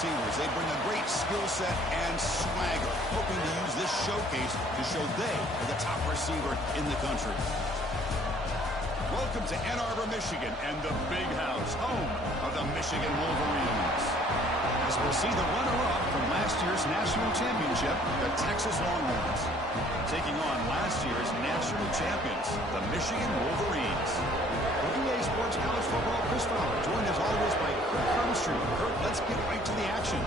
receivers. They bring a great skill set and swagger, hoping to use this showcase to show they are the top receiver in the country. Welcome to Ann Arbor, Michigan, and the Big House, home of the Michigan Wolverines. As we'll see the runner-up from last year's national championship, the Texas Longhorns, taking on last year's national champions, the Michigan Wolverines. EA Sports College Football, Chris Fowler, joined as always by Kirk Herbstreit. Kirk, let's get right to the action.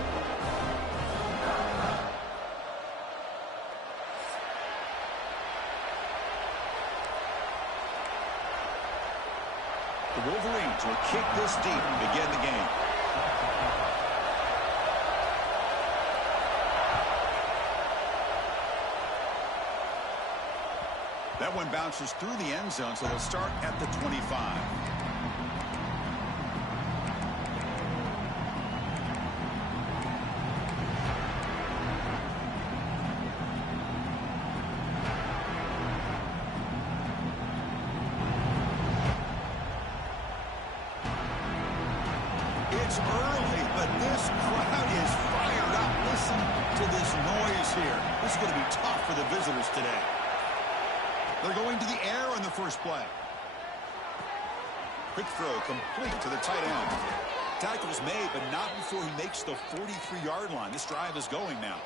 The Wolverines will kick this deep and begin the game. That one bounces through the end zone, so they'll start at the 25. It's early, but this crowd is fired up. Listen to this noise here. This is going to be tough for the visitors today. They're going to the air on the first play. Quick throw complete to the tight end. Tackle's made, but not before he makes the 43-yard line. This drive is going now.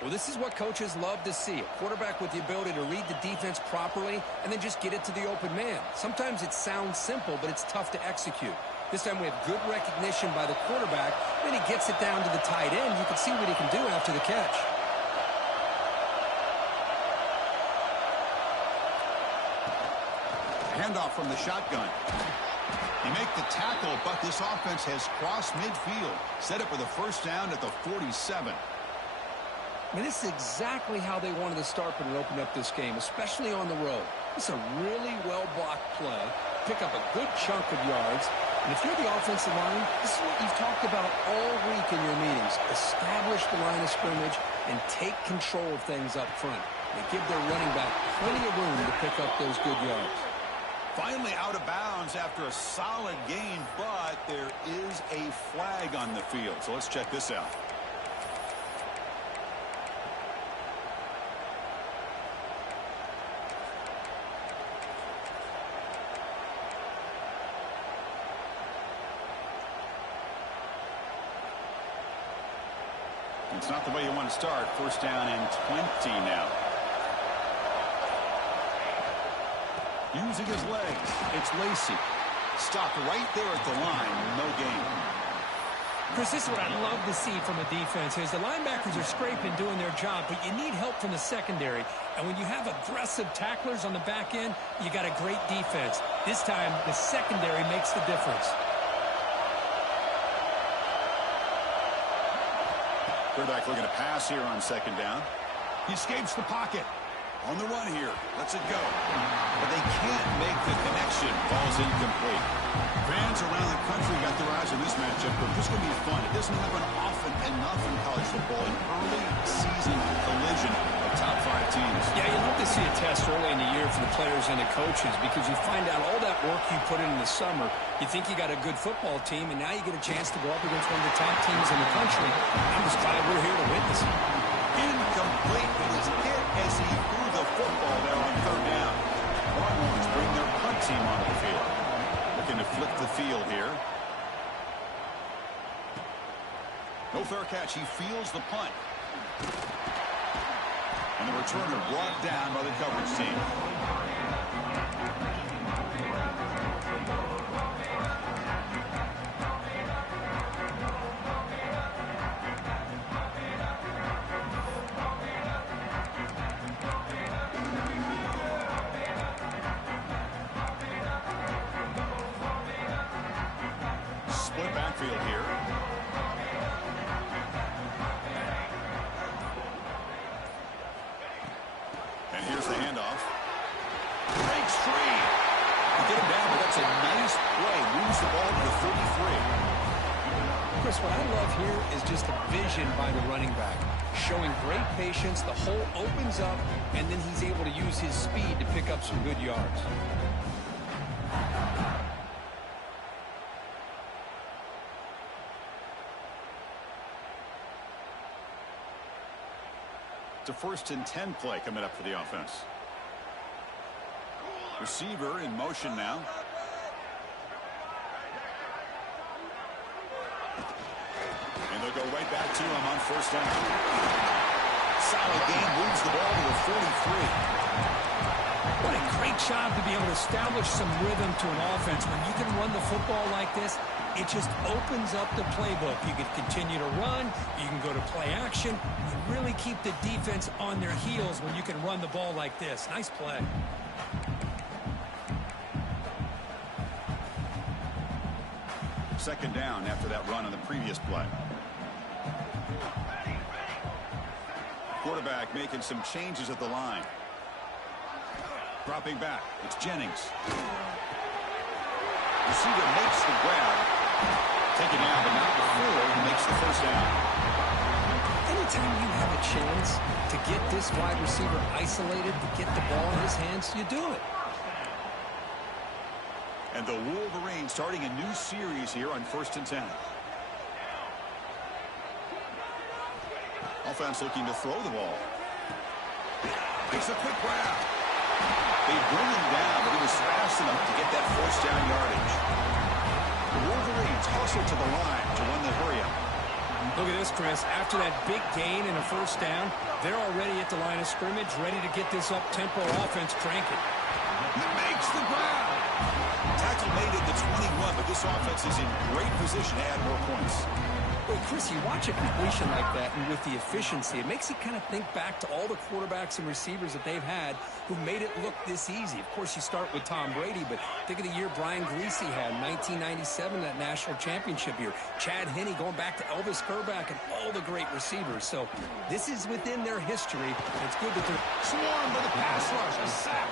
Well, this is what coaches love to see. A quarterback with the ability to read the defense properly and then just get it to the open man. Sometimes it sounds simple, but it's tough to execute. This time we have good recognition by the quarterback. Then he gets it down to the tight end. You can see what he can do after the catch. Handoff from the shotgun. He make the tackle, but this offense has crossed midfield. Set up with a first down at the 47. I mean, this is exactly how they wanted to start when it opened up this game, especially on the road. It's a really well-blocked play. Pick up a good chunk of yards. And if you're the offensive line, this is what you've talked about all week in your meetings. Establish the line of scrimmage and take control of things up front. They give their running back plenty of room to pick up those good yards. Finally out of bounds after a solid gain, but there is a flag on the field. So let's check this out. It's not the way you want to start. First down and 20 now. Using his legs, it's Lacy. Stopped right there at the line, no gain. Chris, this is what I love to see from a defense is the linebackers are scraping, doing their job, but you need help from the secondary. And when you have aggressive tacklers on the back end, you got a great defense. This time, the secondary makes the difference. Quarterback looking to pass here on second down. He escapes the pocket. On the run here. Lets it go. But they can't make the connection. Ball's incomplete. Fans around the country got their eyes on this matchup, but this is going to be fun. It doesn't happen often enough in college football. An early season collision of top 5 teams. Yeah, you love to see a test early in the year for the players and the coaches because you find out all that work you put in the summer. You think you got a good football team, and now you get a chance to go up against one of the top teams in the country. I'm just glad we're here to witness it. Incomplete. It was hit as he threw the football there on third down. Longhorns bring their punt team onto the field. Looking to flip the field here. No fair catch. He fields the punt. And the returner brought down by the coverage team. Split backfield here. And here's the handoff. Breaks free. You get him down, but that's a nice play. Moves the ball to the 33. Chris, what I love here is just the vision by the running back. Showing great patience, the hole opens up, and then he's able to use his speed to pick up some good yards. a 1st and 10 play coming up for the offense. Receiver in motion now. And they'll go right back to him on 1st down. Solid gain, moves the ball to the 43. What a great job to be able to establish some rhythm to an offense. When you can run the football like this, it just opens up the playbook. You can continue to run. You can go to play action. You really keep the defense on their heels when you can run the ball like this. Nice play. Second down after that run on the previous play. Quarterback making some changes at the line. Dropping back. It's Jennings. Receiver makes the grab. Taken down, but not before he makes the 1st down. Anytime you have a chance to get this wide receiver isolated, to get the ball in his hands, you do it. And the Wolverines starting a new series here on 1st and 10. Offense looking to throw the ball. Makes a quick grab. They bring him down, but he was fast enough to get that 1st down yardage. The Wolverines hustle to the line to run the hurry-up. Look at this, Chris. After that big gain and a 1st down, they're already at the line of scrimmage, ready to get this up-tempo offense cranking. He makes the grab. Tackle made at the 21, but this offense is in great position to add more points. Well, Chris, you watch a completion like that, and with the efficiency, it makes you kind of think back to all the quarterbacks and receivers that they've had who made it look this easy. Of course, you start with Tom Brady, but think of the year Brian Griese had, 1997, that national championship year. Chad Henne going back to Elvis Kerback and all the great receivers. So this is within their history, and it's good that they're Swarmed by the pass rush. A sack.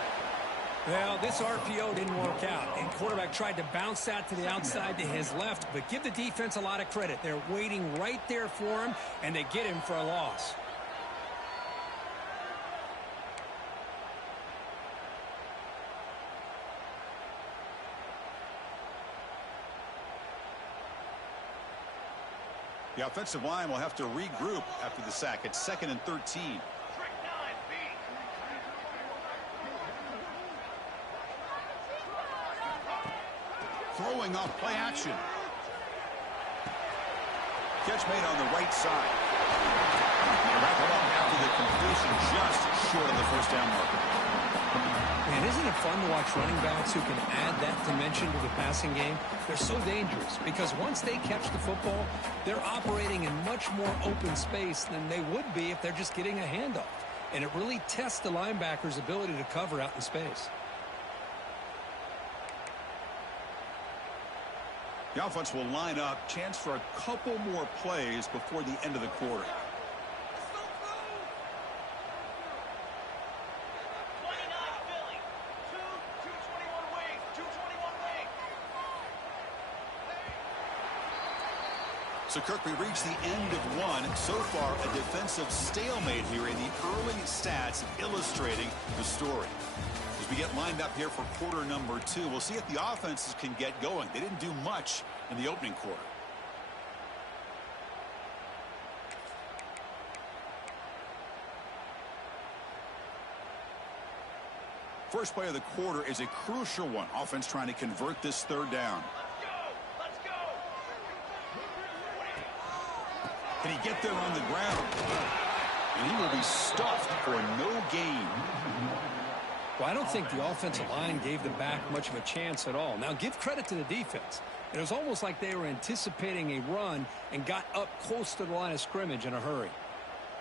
Well, this RPO didn't work out, and quarterback tried to bounce that to the outside to his left, but give the defense a lot of credit. They're waiting right there for him, and they get him for a loss. The offensive line will have to regroup after the sack. It's 2nd and 13. Throwing off play action. Catch made on the right side. They wrap it up after the completion, just short of the 1st down marker. Man, isn't it fun to watch running backs who can add that dimension to the passing game? They're so dangerous because once they catch the football, they're operating in much more open space than they would be if they're just getting a handoff. And it really tests the linebacker's ability to cover out in space. The offense will line up. Chance for a couple more plays before the end of the quarter. So, Kirk, we reached the end of one. So far, a defensive stalemate here in the early stats illustrating the story. As we get lined up here for quarter number 2, we'll see if the offenses can get going. They didn't do much in the opening quarter. First play of the quarter is a crucial one. Offense trying to convert this 3rd down. Can he get there on the ground? And he will be stuffed for no gain. Well, I don't think the offensive line gave the back much of a chance at all. Now, give credit to the defense. It was almost like they were anticipating a run and got up close to the line of scrimmage in a hurry.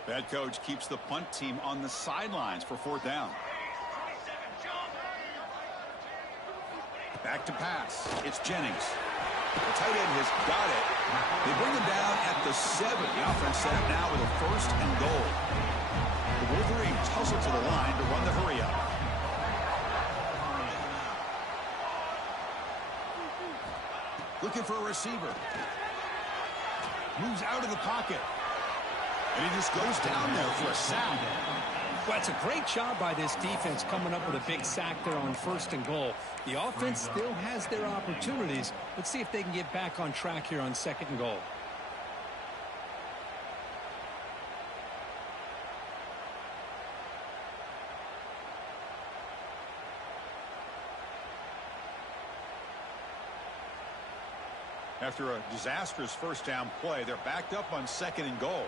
Bad coach keeps the punt team on the sidelines for 4th down. Back to pass. It's Jennings. The tight end has got it. They bring him down at the 7. The offense set up now with a 1st and goal. The Wolverines hustle to the line to run the hurry-up. Looking for a receiver. Moves out of the pocket. And he just goes down there for a sack. Well, it's a great job by this defense coming up with a big sack there on 1st and goal. The offense still has their opportunities. Let's see if they can get back on track here on 2nd and goal. After a disastrous first down play, they're backed up on 2nd and goal.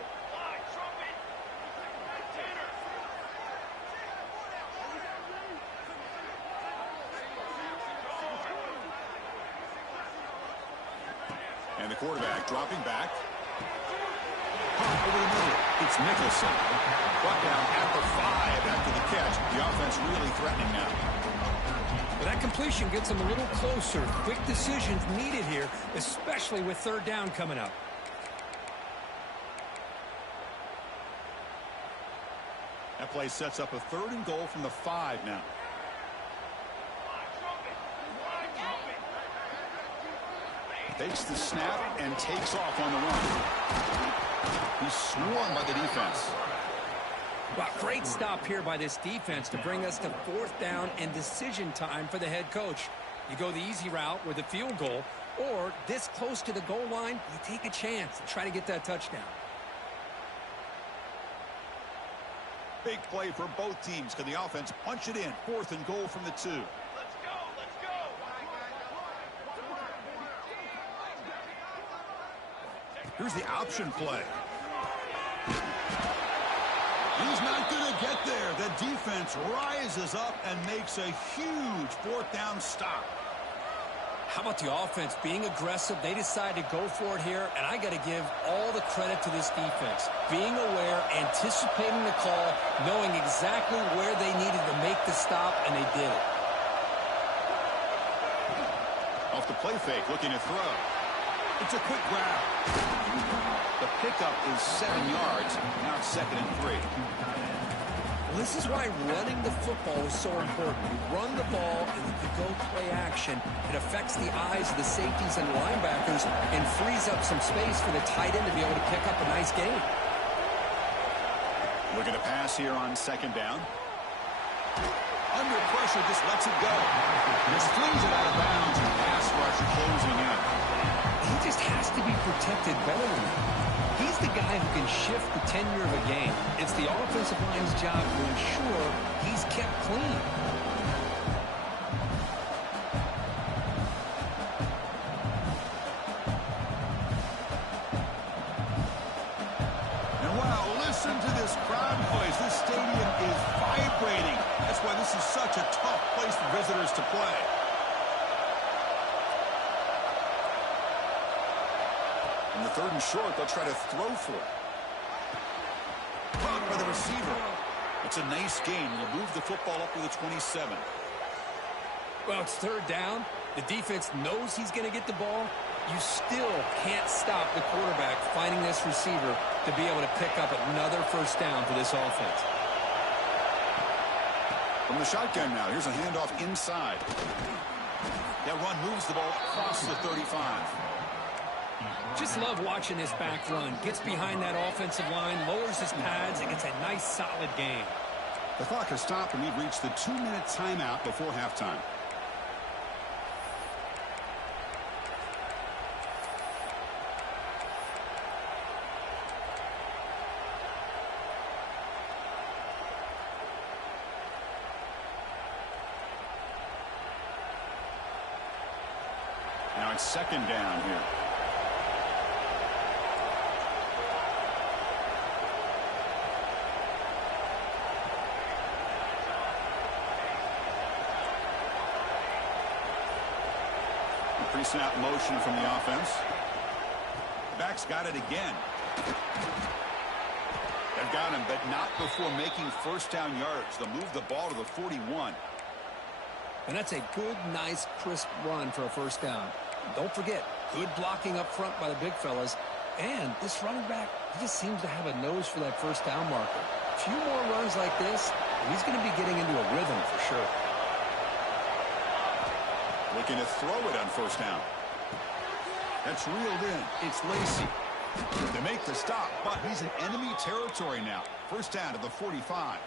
And the quarterback dropping back. Pump over the middle. It's Nicholson. Brought down at the 5 after the catch. The offense really threatening now. Well, that completion gets them a little closer. Quick decisions needed here, especially with 3rd down coming up. That play sets up a 3rd and goal from the 5 now. Takes the snap and takes off on the run. He's swarmed by the defense. Well, great stop here by this defense to bring us to 4th down and decision time for the head coach. You go the easy route with a field goal, or this close to the goal line, you take a chance and try to get that touchdown. Big play for both teams. Can the offense punch it in? 4th and goal from the 2. Here's the option play. He's not going to get there. The defense rises up and makes a huge 4th down stop. How about the offense being aggressive? They decide to go for it here, and I got to give all the credit to this defense. Being aware, anticipating the call, knowing exactly where they needed to make the stop, and they did it. Off the play fake, looking to throw. It's a quick grab. The pickup is 7 yards. Now it's 2nd and 3. Well, this is why running the football is so important. You run the ball, and if you go play action, it affects the eyes of the safeties and linebackers and frees up some space for the tight end to be able to pick up a nice gain. Looking to pass here on 2nd down. Under pressure, just lets it go. Just flings it out of bounds. Pass rush closing in. He just has to be protected better than that. He's the guy who can shift the tenure of a game. It's the offensive line's job to ensure he's kept clean. And wow, listen to this crowd noise. This stadium is vibrating. That's why this is such a tough place for visitors to play. In the 3rd and short, they'll try to throw for it. Caught by the receiver. It's a nice game. You'll move the football up to the 27. Well, it's 3rd down. The defense knows he's going to get the ball. You still can't stop the quarterback finding this receiver to be able to pick up another 1st down for this offense. From the shotgun now, here's a handoff inside. That run moves the ball across the 35. Just love watching this back run. Gets behind that offensive line, lowers his pads, and gets a nice, solid gain. The clock has stopped, and we've reached the 2-minute timeout before halftime. Now it's 2nd down here. Pre-snap motion from the offense. Back's got it again. They've got him, but not before making 1st down yards. They'll move the ball to the 41. And that's a good, nice, crisp run for a 1st down. Don't forget, good blocking up front by the big fellas. And this running back, he just seems to have a nose for that 1st down marker. A few more runs like this, and he's going to be getting into a rhythm for sure. Looking to throw it on 1st down. That's reeled in. It's Lacy. They make the stop, but he's in enemy territory now. 1st down to the 45.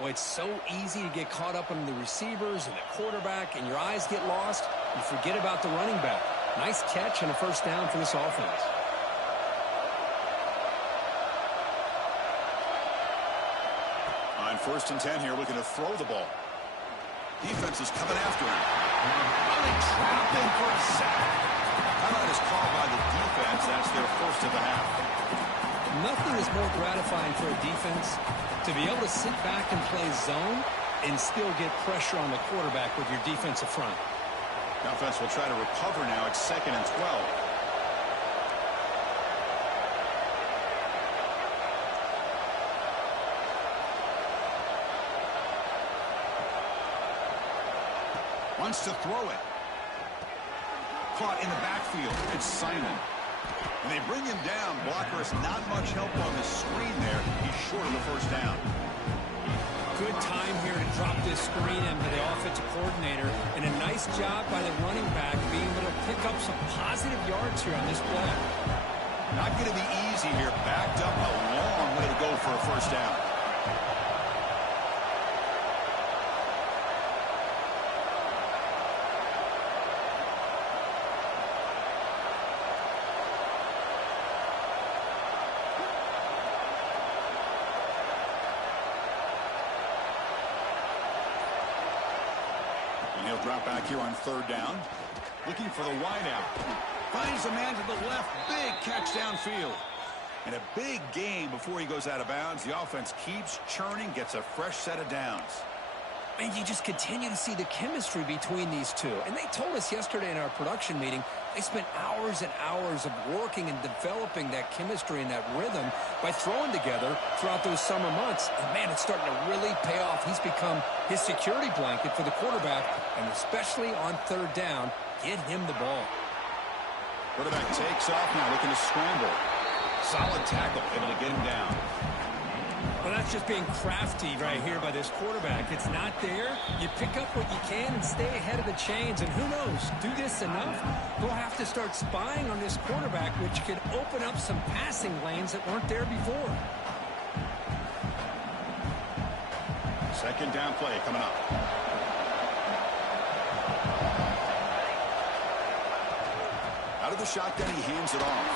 Boy, it's so easy to get caught up in the receivers and the quarterback, and your eyes get lost. You forget about the running back. Nice catch and a 1st down for this offense. On 1st and 10 here, looking to throw the ball. Defense is coming after him. Oh, they trap him for a sack. Timeout is called by the defense. That's their first of the half. Nothing is more gratifying for a defense to be able to sit back and play zone and still get pressure on the quarterback with your defensive front. The offense will try to recover now. It's 2nd and 12. Wants to throw it. Caught in the backfield. It's Simon. And they bring him down. Blocker has not much help on the screen there. He's short of the first down. Good time here to drop this screen into the offensive coordinator. And a nice job by the running back being able to pick up some positive yards here on this play. Not going to be easy here. Backed up a long way to go for a first down. He'll drop back here on 3rd down. Looking for the wideout. Finds a man to the left. Big catch downfield. And a big gain before he goes out of bounds. The offense keeps churning, gets a fresh set of downs. And you just continue to see the chemistry between these two. And they told us yesterday in our production meeting, they spent hours and hours of working and developing that chemistry and that rhythm by throwing together throughout those summer months. And, man, it's starting to really pay off. He's become his security blanket for the quarterback, and especially on 3rd down, get him the ball. Quarterback takes off now, looking to scramble. Solid tackle, able to get him down. Well, that's just being crafty right here by this quarterback. It's not there. You pick up what you can and stay ahead of the chains. And who knows, do this enough, we'll have to start spying on this quarterback, which could open up some passing lanes that weren't there before. 2nd down play coming up. Out of the shotgun, he hands it off.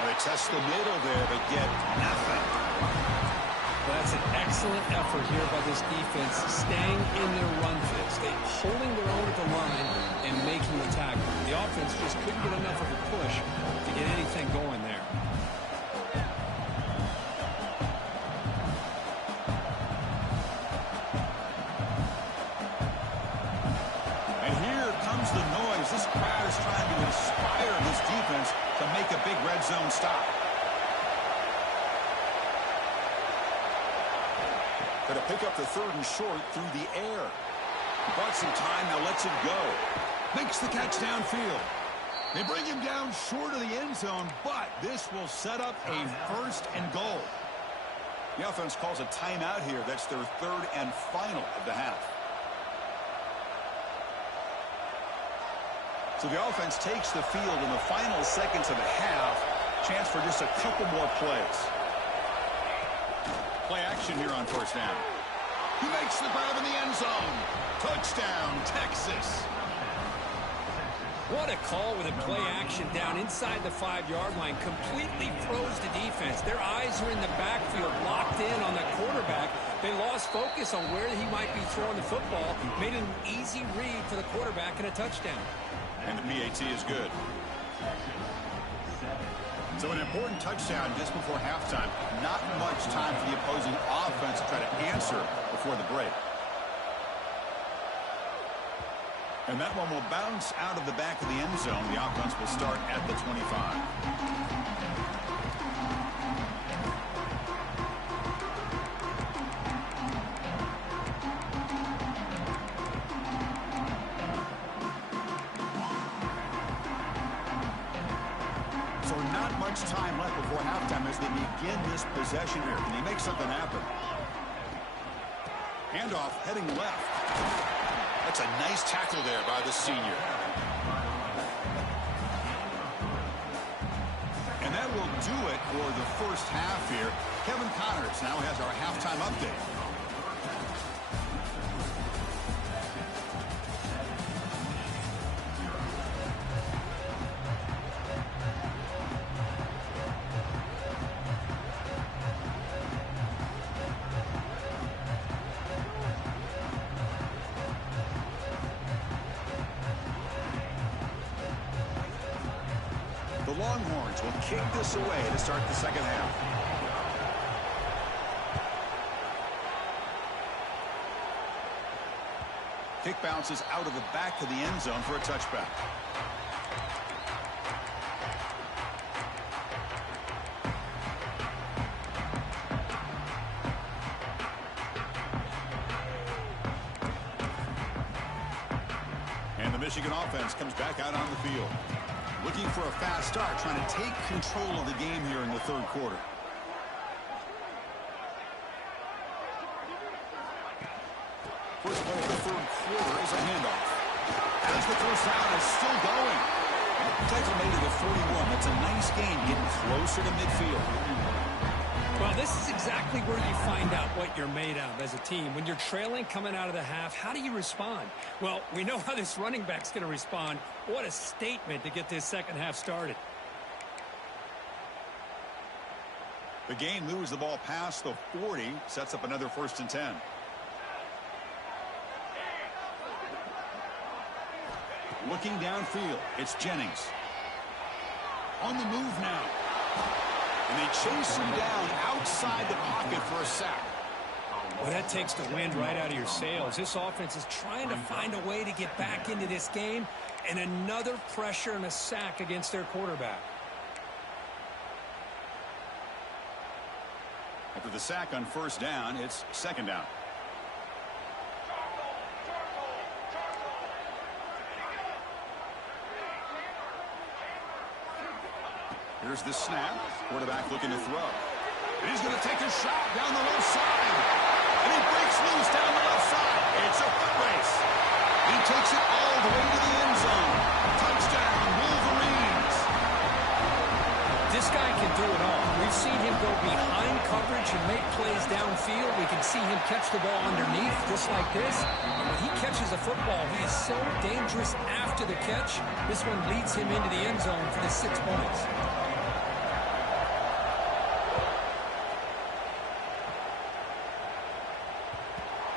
Well, they test the middle there, but get nothing. That's an excellent effort here by this defense, staying in their run fits. They holding their own at the line and making the tackle. The offense just couldn't get enough of a push to get anything going there. And here comes the noise. This crowd is trying to inspire this defense to make a big red zone stop. Going to pick up the 3rd and short through the air. Bought some time, now lets it go. Makes the catch downfield. They bring him down short of the end zone, but this will set up a 1st and goal. The offense calls a timeout here. That's their 3rd and final of the half. So the offense takes the field in the final seconds of the half. Chance for just a couple more plays. Play action here on 1st down. He makes the grab in the end zone. Touchdown, Texas. What a call with a play action down inside the 5-yard line. Completely froze the defense. Their eyes are in the backfield, locked in on the quarterback. They lost focus on where he might be throwing the football. Made an easy read for the quarterback and a touchdown. And the PAT is good. So an important touchdown just before halftime. Not much time for the opposing offense to try to answer before the break. And that one will bounce out of the back of the end zone. The offense will start at the 25. Time left before halftime as they begin this possession here. Can he make something happen? Handoff heading left. That's a nice tackle there by the senior. And that will do it for the first half here. Kevin Connors now has our halftime update. Longhorns will kick this away to start the second half. Kick bounces out of the back of the end zone for a touchback. And the Michigan offense comes back out on the field. Looking for a fast start, trying to take control of the game here in the third quarter. First play of the third quarter is a handoff. As the first down is still going. Tackle made to the 41. That's a nice gain, getting closer to midfield. Well, this is exactly where you find out what you're made of as a team. When you're trailing coming out of the half, how do you respond? Well, we know how this running back's going to respond. What a statement to get this second half started. The gain moves the ball past the 40, sets up another 1st and 10. Looking downfield, it's Jennings. On the move now. And they chase him down outside the pocket for a sack. Well, that takes the wind right out of your sails. This offense is trying to find a way to get back into this game, and another pressure and a sack against their quarterback. After the sack on first down, it's second down. Here's the snap. Quarterback looking to throw. And he's going to take a shot down the left side. And he breaks loose down the left side. It's a foot race. He takes it all the way to the end zone. Touchdown, Wolverines. This guy can do it all. We've seen him go behind coverage and make plays downfield. We can see him catch the ball underneath just like this. And when he catches a football, he is so dangerous after the catch. This one leads him into the end zone for the 6 points.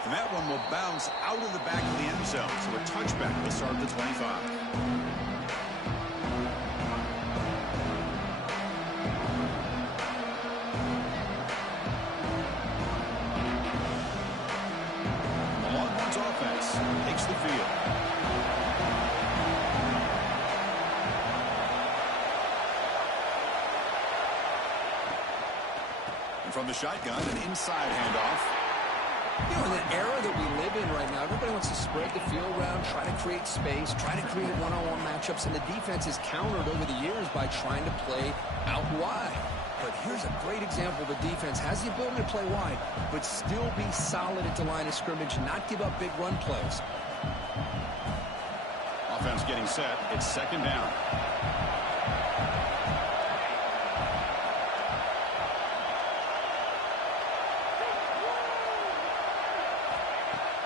And that one will bounce out of the back of the end zone. So a touchback will start at the 25. The Longhorns offense takes the field. And from the shotgun, an inside handoff. You know, in the era that we live in right now, everybody wants to spread the field around, try to create space, try to create one-on-one matchups, and the defense is countered over the years by trying to play out wide. But here's a great example. The defense has the ability to play wide, but still be solid at the line of scrimmage and not give up big run plays. Offense getting set. It's second down.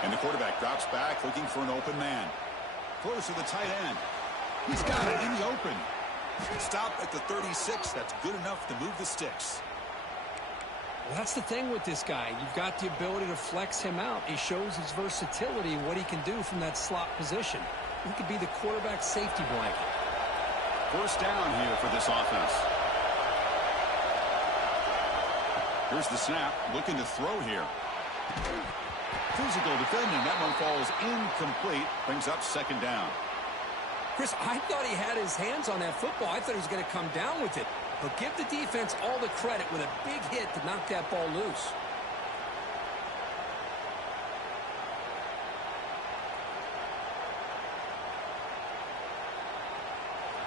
And the quarterback drops back, looking for an open man. Close to the tight end. He's got it in the open. Stop at the 36. That's good enough to move the sticks. Well, that's the thing with this guy. You've got the ability to flex him out. He shows his versatility and what he can do from that slot position. He could be the quarterback safety blanket. First down here for this offense. Here's the snap. Looking to throw here. Physical defending. That one falls incomplete. Brings up second down. Chris, I thought he had his hands on that football. I thought he was going to come down with it. But give the defense all the credit with a big hit to knock that ball loose.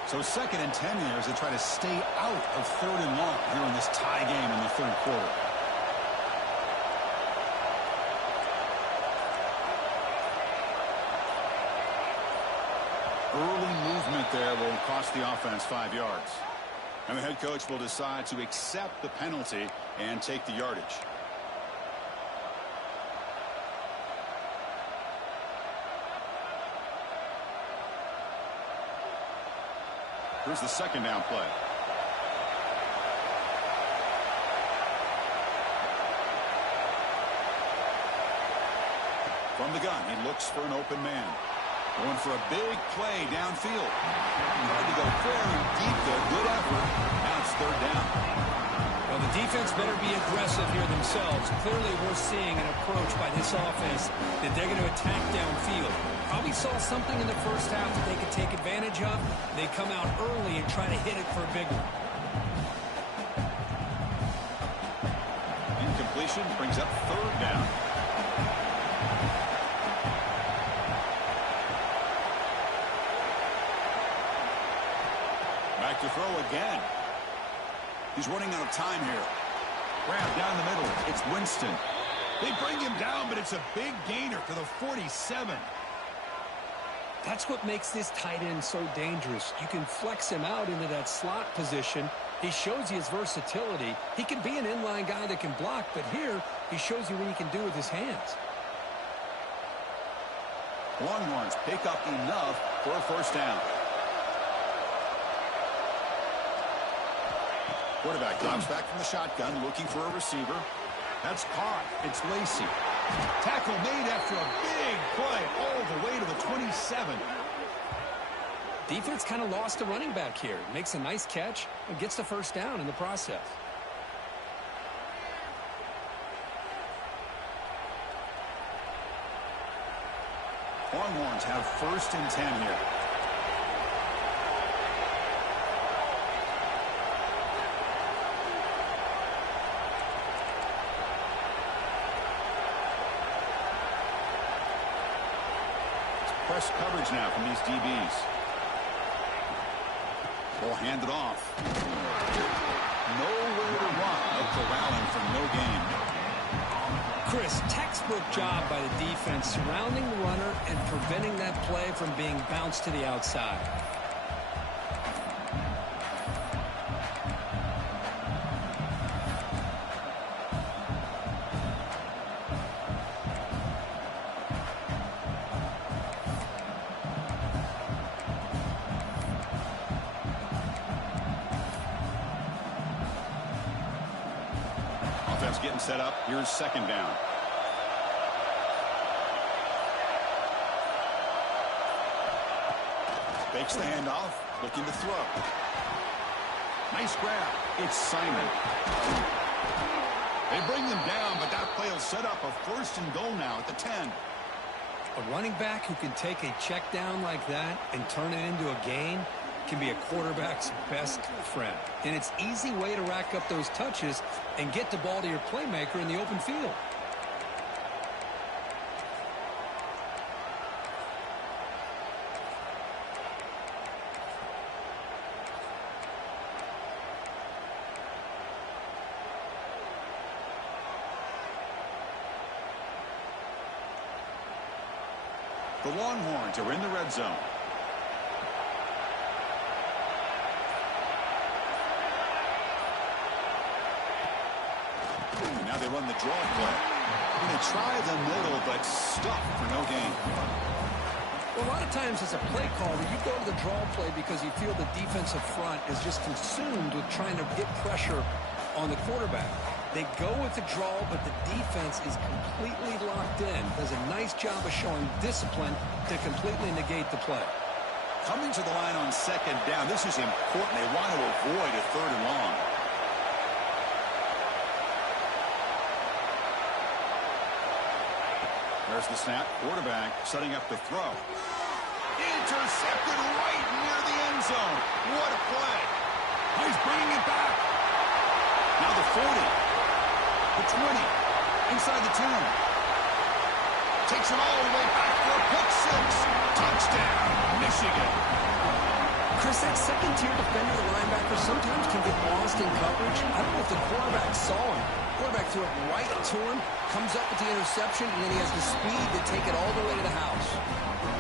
So second and 10 here as they try to stay out of third and long here in this tie game in the third quarter. Early movement there will cost the offense 5 yards. And the head coach will decide to accept the penalty and take the yardage. Here's the second down play. From the gun, he looks for an open man. Going for a big play downfield. Tried to go very deep there. Good effort. Now it's third down. Well, the defense better be aggressive here themselves. Clearly, we're seeing an approach by this offense that they're going to attack downfield. Probably saw something in the first half that they could take advantage of. They come out early and try to hit it for a big one. Incompletion brings up third down. Back to throw again. He's running out of time here. Grab down the middle. It's Winston. They bring him down, but it's a big gainer to the 47. That's what makes this tight end so dangerous. You can flex him out into that slot position. He shows you his versatility. He can be an inline guy that can block, but here he shows you what he can do with his hands. Longhorns pick up enough for a first down. Quarterback drops back from the shotgun, looking for a receiver. That's caught. It's Lacy. Tackle made after a big play all the way to the 27. Defense kind of lost a running back here. Makes a nice catch and gets the first down in the process. Longhorns have first and 10 here. Press coverage now from these DBs. Ball handed off. Nowhere to run. No corralling for no gain. Chris, textbook job by the defense surrounding the runner and preventing that play from being bounced to the outside. Getting set up. Here's second down. Fakes the handoff. Looking to throw. Nice grab. It's Simon. They bring him down, but that play will set up a first and goal now at the 10. A running back who can take a check down like that and turn it into a gain can be a quarterback's best friend. And it's an easy way to rack up those touches and get the ball to your playmaker in the open field. The Longhorns are in the red zone. Now they run the draw play. And they try the middle, but stuffed for no gain. Well, a lot of times it's a play call where you go to the draw play because you feel the defensive front is just consumed with trying to get pressure on the quarterback. They go with the draw, but the defense is completely locked in. Does a nice job of showing discipline to completely negate the play. Coming to the line on second down, this is important. They want to avoid a third and long. There's the snap. Quarterback setting up the throw. Intercepted right near the end zone. What a play. He's bringing it back. Now the 40. The 20. Inside the 10. Takes it all the way back for a pick six. Touchdown, Michigan. Chris, that second-tier defender, the linebacker, sometimes can get lost in coverage. I don't know if the quarterback saw him. Quarterback threw it right to him, comes up with the interception, and then he has the speed to take it all the way to the house.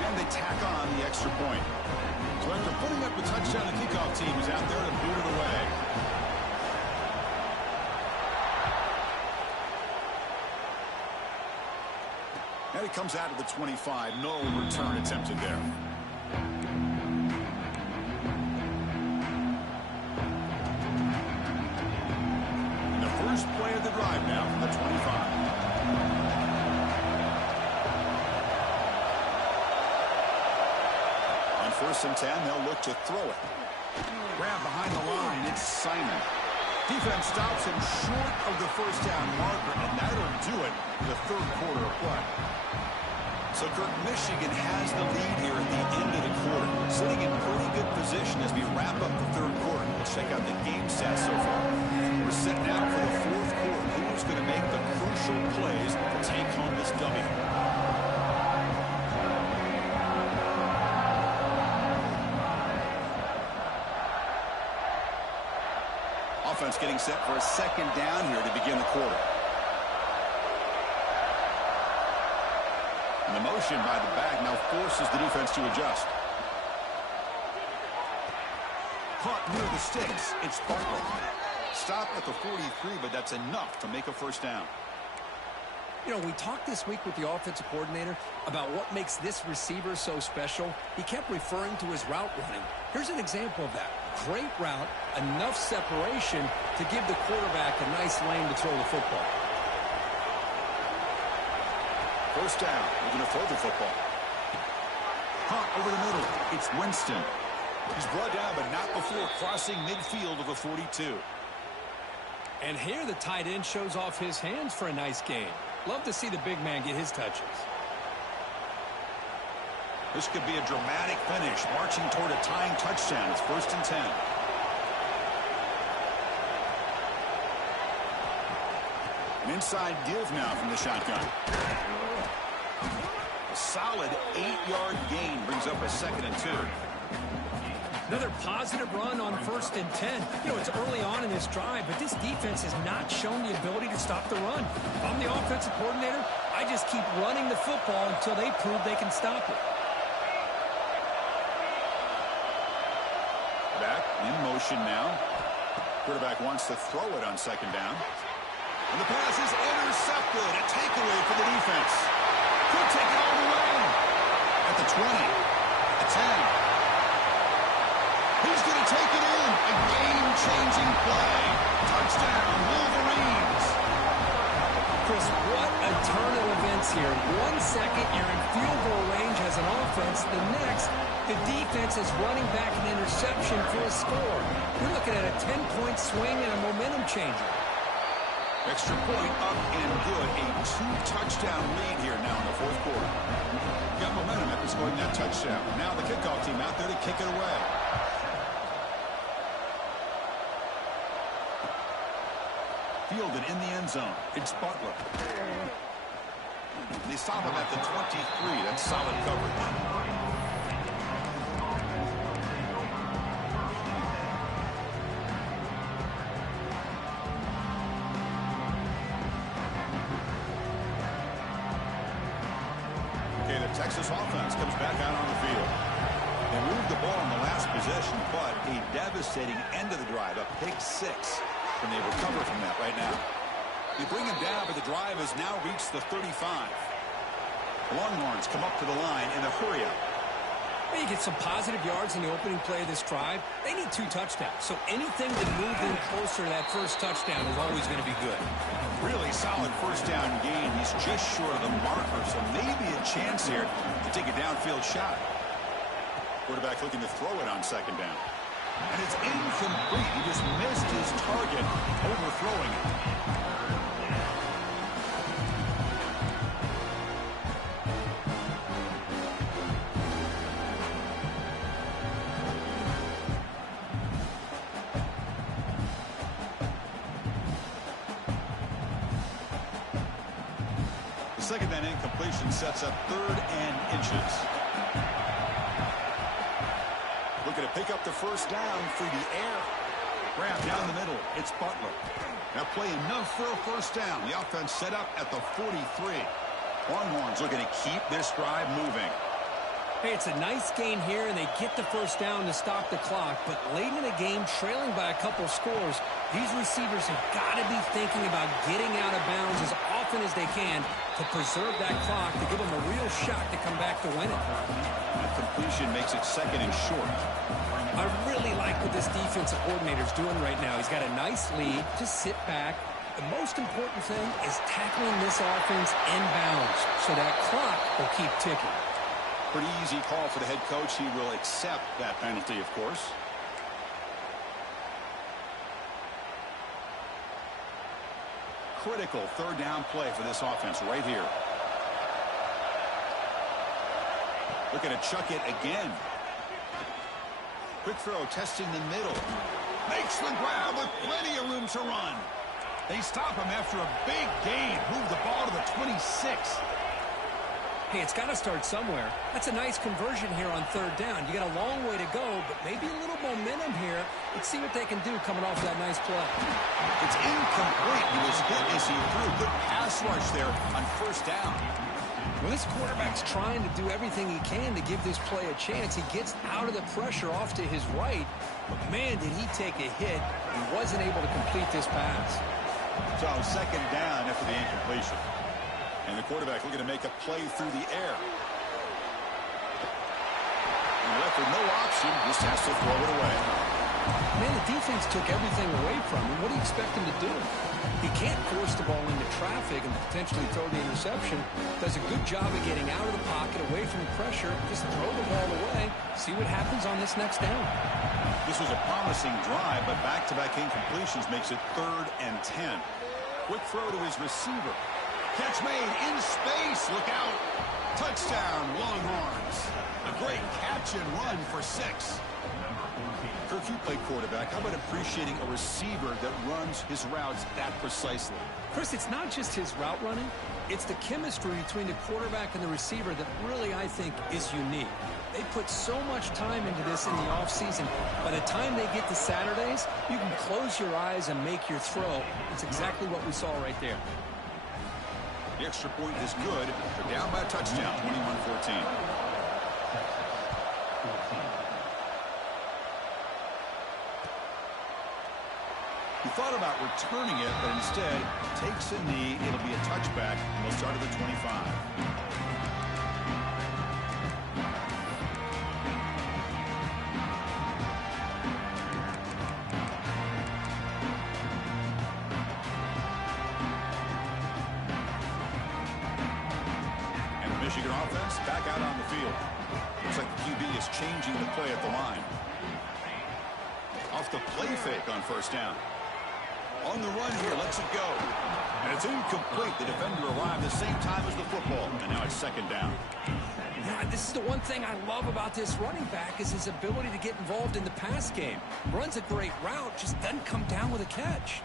And they tack on the extra point. So after putting up the touchdown, the kickoff team is out there to boot it away. And it comes out of the 25. No return attempted there. First play of the drive now from the 25. first and 10, they'll look to throw it. Grab behind the line, it's Simon. Defense stops him short of the first down marker, and that'll do it for the third quarter of play. So, Kirk, Michigan has the lead here at the end of the quarter. Sitting in pretty good position as we wrap up the third quarter. Let's check out the game stats so far. We're set now for the fourth quarter. Who's going to make the crucial plays to take home this W? Offense getting set for a second down here to begin the quarter. And the motion by the back now forces the defense to adjust. Caught near the sticks. It's Bartlett. Stop at the 43, but that's enough to make a first down. You know, we talked this week with the offensive coordinator about what makes this receiver so special. He kept referring to his route running. Here's an example of that. Great route, enough separation to give the quarterback a nice lane to throw the football. First down, we're going to throw the football. Caught over the middle. It's Winston. He's brought down, but not before crossing midfield of the 42. And here the tight end shows off his hands for a nice gain. Love to see the big man get his touches. This could be a dramatic finish, marching toward a tying touchdown. It's first and 10. An inside give now from the shotgun. A solid 8-yard gain brings up a second and 2. Another positive run on first and 10. You know, it's early on in this drive, but this defense has not shown the ability to stop the run. If I'm the offensive coordinator, I just keep running the football until they prove they can stop it. Back in motion now. Quarterback wants to throw it on second down. And the pass is intercepted. A takeaway for the defense. Could take it all the way. At the 20. At the 10. He's going to take it in. A game-changing play. Touchdown, Wolverines. Chris, what a turn of events here. 1 second, you're in field goal range as an offense. The next, the defense is running back an interception for a score. You're looking at a 10-point swing and a momentum changer. Extra point up and good. A 2-touchdown lead here now in the fourth quarter. Got momentum after scoring that touchdown. Now the kickoff team out there to kick it away. Fielded in the end zone. It's Butler. They stop him at the 23. That's solid coverage. Okay, the Texas offense comes back out on the field. They moved the ball in the last possession, but a devastating end of the drive, a pick 6. And they recover from that right now. They bring him down, but the drive has now reached the 35. Longhorns come up to the line in a hurry-up. You get some positive yards in the opening play of this drive. They need 2 touchdowns, so anything to move them closer to that first touchdown is always going to be good. Really solid first down gain. He's just short of the marker, so maybe a chance here to take a downfield shot. Quarterback looking to throw it on second down. And it's incomplete. He just missed his target, overthrowing it. The second down incompletion sets up 3rd and inches. Looking to pick up the first down through the air. Grab down the middle. It's Butler. Now play enough for a first down. The offense set up at the 43. Longhorns looking to keep this drive moving. Hey, it's a nice gain here, and they get the first down to stop the clock. But late in the game, trailing by a couple scores, these receivers have got to be thinking about getting out of bounds as often as they can to preserve that clock, to give them a real shot to come back to win it. The completion makes it second and short. I really like what this defensive coordinator is doing right now. He's got a nice lead. Just sit back. The most important thing is tackling this offense inbounds so that clock will keep ticking. Pretty easy call for the head coach. He will accept that penalty, of course. Critical third down play for this offense right here. Looking to chuck it again. Quick throw, testing the middle. Makes the grab with plenty of room to run. They stop him after a big gain. Move the ball to the 26. Hey, it's got to start somewhere. That's a nice conversion here on third down. You got a long way to go, but maybe a little momentum here. Let's see what they can do coming off that nice play. It's incomplete. He was hit as he threw. Good pass rush there on first down. Well, this quarterback's trying to do everything he can to give this play a chance. He gets out of the pressure off to his right, but man, did he take a hit and wasn't able to complete this pass. So second down after the incompletion. And the quarterback looking to make a play through the air. And left with no option, just has to throw it away. Man, the defense took everything away from him. What do you expect him to do? He can't force the ball into traffic and potentially throw the interception. Does a good job of getting out of the pocket, away from the pressure. Just throw the ball away. See what happens on this next down. This was a promising drive, but back-to-back incompletions makes it 3rd and 10. Quick throw to his receiver. Catch made in space. Look out. Touchdown, Longhorns. A great catch and run for 6. Kirk, you play quarterback. How about appreciating a receiver that runs his routes that precisely? Chris, it's not just his route running. It's the chemistry between the quarterback and the receiver that really, I think, is unique. They put so much time into this in the offseason. By the time they get to Saturdays, you can close your eyes and make your throw. It's exactly what we saw right there. The extra point is good. They're down by a touchdown, 21-14. He thought about returning it, but instead takes a knee. It'll be a touchback. They'll start at the 25. Michigan offense back out on the field. Looks like the QB is changing the play at the line. Off the play fake on first down. On the run here, lets it go. And it's incomplete. The defender arrived the same time as the football. And now it's second down. Yeah, this is the one thing I love about this running back is his ability to get involved in the pass game. Runs a great route, just doesn't come down with a catch.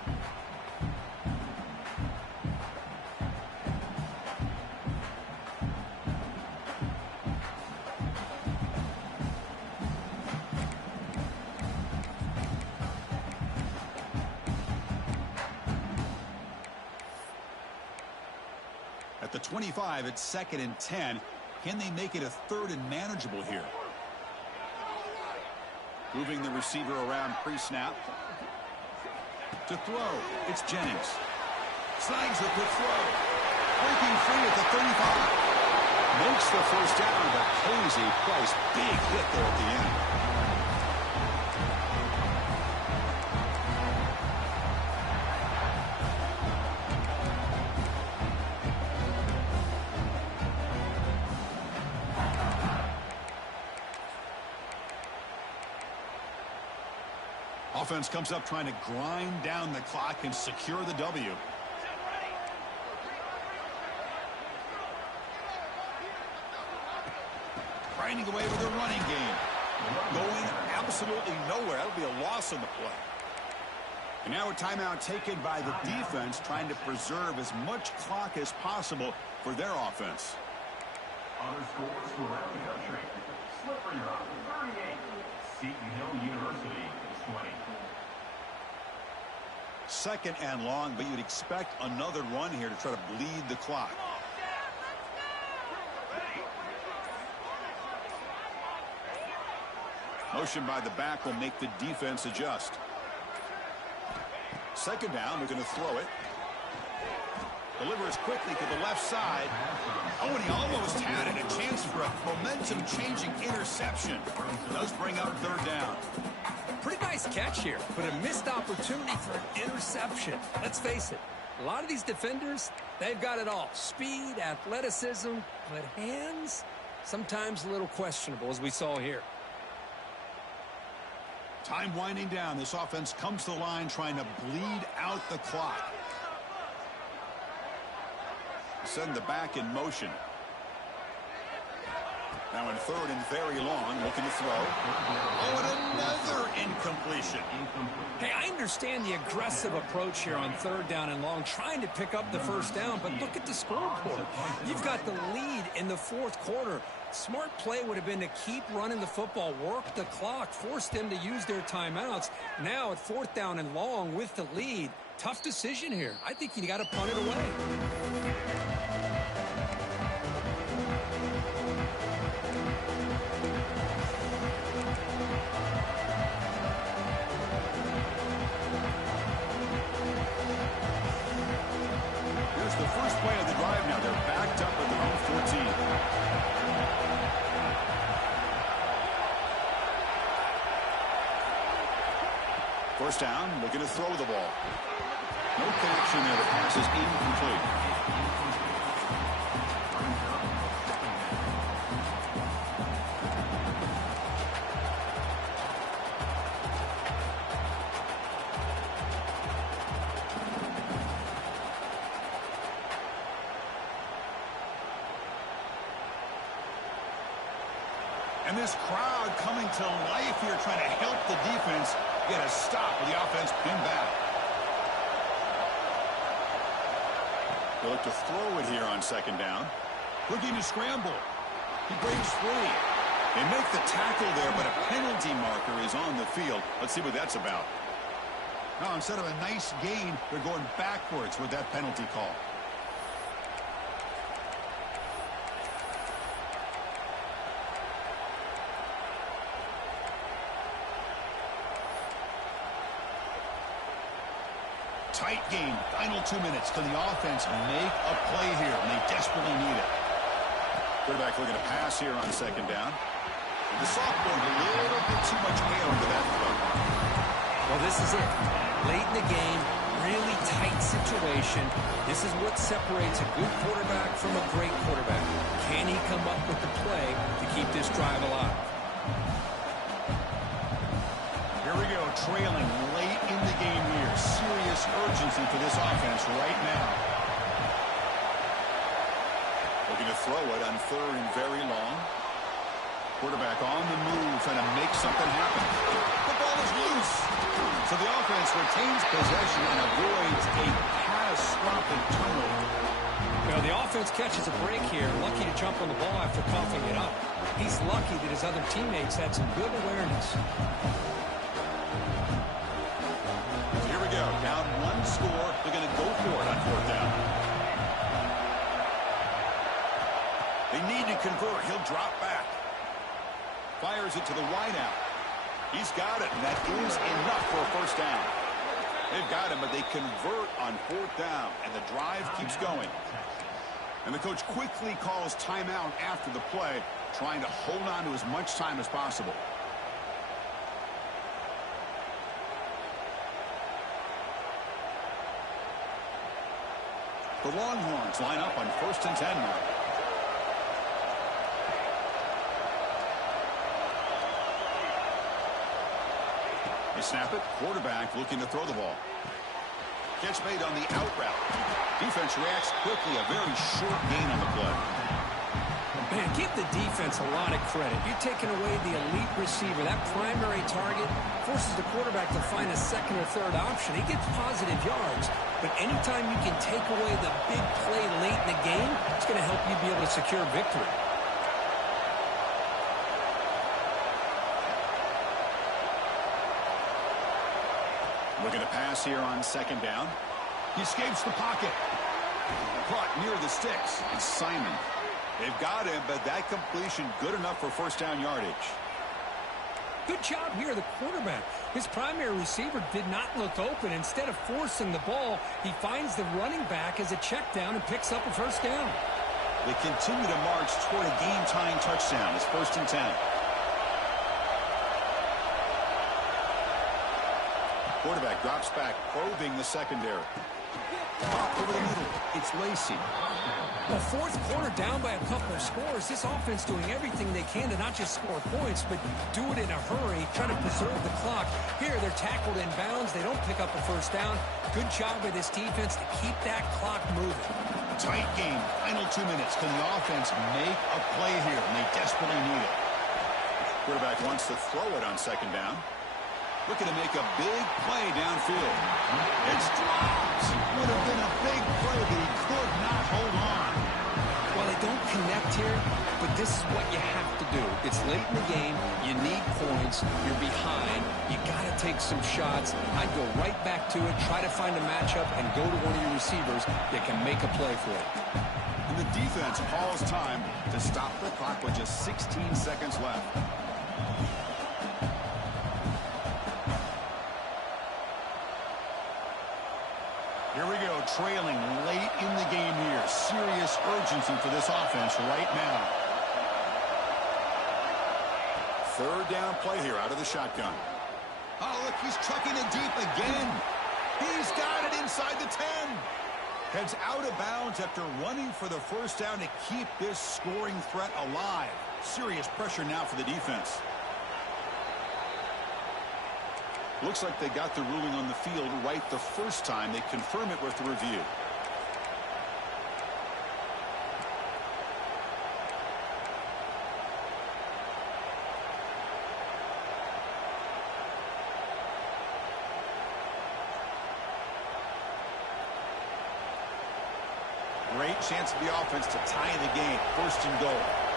At the 25, it's 2nd and 10. Can they make it a 3rd and manageable here? Moving the receiver around pre-snap. To throw, it's Jennings. Snags the quick throw. Breaking free at the 35. Makes the first down, but pays a price. Big hit there at the end. Offense comes up trying to grind down the clock and secure the W. Grinding away with a running game. Going absolutely nowhere. That'll be a loss on the play. And now a timeout taken by the defense trying to preserve as much clock as possible for their offense. Other scores from around the country. Slippery Rock, 38. Seton Hill University is 20. 2nd and long, but you'd expect another run here to try to bleed the clock. Motion by the back will make the defense adjust. 2nd down, they're going to throw it. Delivers quickly to the left side. Oh, and he almost had it. A chance for a momentum-changing interception. Does bring up 3rd down. Pretty nice catch here, but a missed opportunity for an interception. Let's face it, a lot of these defenders, they've got it all. Speed, athleticism, but hands, sometimes a little questionable, as we saw here. Time winding down. This offense comes to the line trying to bleed out the clock. Send the back in motion. Now in third and very long, looking to throw. Oh, and another incompletion. Hey, I understand the aggressive approach here on third down and long, trying to pick up the first down, but look at the scoreboard. You've got the lead in the fourth quarter. Smart play would have been to keep running the football, work the clock, force them to use their timeouts. Now at fourth down and long with the lead, tough decision here. I think you got to punt it away. Play of the drive now. They're backed up at their own 14. First down, looking to throw the ball. No connection there. The pass is incomplete. And this crowd coming to life here, trying to help the defense get a stop with the offense pinned back. They look to throw it here on second down. Looking to scramble. He breaks free. They make the tackle there, but a penalty marker is on the field. Let's see what that's about. Now, instead of a nice gain, they're going backwards with that penalty call. Tight game, final 2 minutes. Can the offense make a play here? And they desperately need it. Quarterback looking to pass here on second down. And the sophomore, a little bit too much air into that throw. Well, this is it. Late in the game, really tight situation. This is what separates a good quarterback from a great quarterback. Can he come up with the play to keep this drive alive? Here we go, trailing late in the game here. Serious urgency for this offense right now. Looking to throw it on third and very long. Quarterback on the move, trying to make something happen. The ball is loose. So the offense retains possession and avoids a catastrophic turnover. Well, the offense catches a break here. Lucky to jump on the ball after coughing it up. He's lucky that his other teammates had some good awareness. Down one score, they're going to go for it on fourth down. They need to convert. He'll drop back. Fires it to the wideout. He's got it, and that is enough for a first down. They've got him, but they convert on fourth down, and the drive keeps going. And the coach quickly calls timeout after the play, trying to hold on to as much time as possible. The Longhorns line up on 1st and 10 now. They snap it. Quarterback looking to throw the ball. Catch made on the out route. Defense reacts quickly. A very short gain on the play. Man, give the defense a lot of credit. You're taking away the elite receiver. That primary target forces the quarterback to find a second or third option. He gets positive yards. But anytime you can take away the big play late in the game, it's going to help you be able to secure victory. Looking to pass here on second down. He escapes the pocket. Caught near the sticks. It's Simon. They've got him, but that completion good enough for first down yardage. Good job here, the quarterback. His primary receiver did not look open. Instead of forcing the ball, he finds the running back as a check down and picks up a first down. They continue to march toward a game-tying touchdown. It's 1st and 10. Quarterback drops back, probing the secondary. Up over the middle. It's Lacey. Well, fourth quarter down by a couple of scores. This offense doing everything they can to not just score points, but do it in a hurry, trying to preserve the clock. Here, they're tackled in bounds. They don't pick up a first down. Good job by this defense to keep that clock moving. Tight game. Final 2 minutes. Can the offense make a play here? And they desperately need it. Quarterback wants to throw it on second down. Looking to make a big play downfield. It's dropped. Would have been a big play, but he could not hold on. Well, they don't connect here, but this is what you have to do. It's late in the game. You need points. You're behind. You got to take some shots. I'd go right back to it, try to find a matchup, and go to one of your receivers that can make a play for it. And the defense calls time to stop the clock with just 16 seconds left. Here we go, trailing late in the game here. Serious urgency for this offense right now. Third down play here out of the shotgun. Oh, look, he's chucking it deep again. He's got it inside the 10. Heads out of bounds after running for the first down to keep this scoring threat alive. Serious pressure now for the defense. Looks like they got the ruling on the field right the first time. They confirm it with the review. Great chance for the offense to tie the game. First and goal.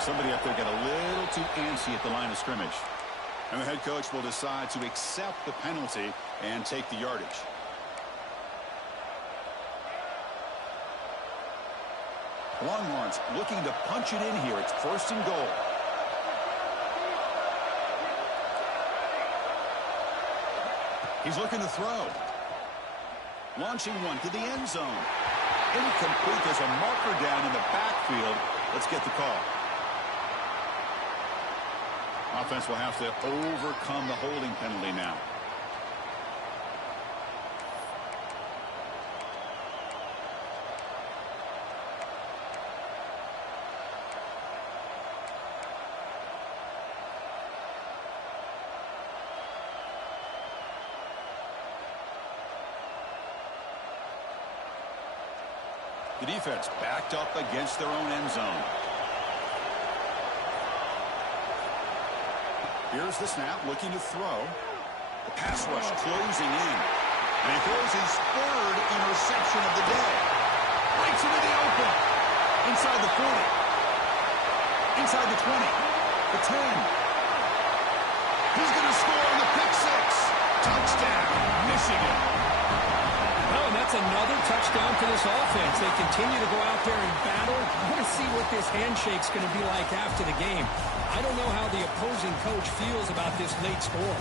Somebody up there got a little too antsy at the line of scrimmage. And the head coach will decide to accept the penalty and take the yardage. Longhorns looking to punch it in here. It's first and goal. He's looking to throw. Launching one to the end zone. Incomplete. There's a marker down in the backfield. Let's get the call. Offense will have to overcome the holding penalty now. The defense backed up against their own end zone. Here's the snap, looking to throw. The pass rush closing in. And he throws his third interception of the day. Breaks into the open. Inside the 40. Inside the 20. The 10. He's going to score on the pick six. Touchdown, Michigan. Well, and that's another touchdown for this offense. They continue to go out there and battle. I want to see what this handshake's going to be like after the game. I don't know how the opposing coach feels about this late score.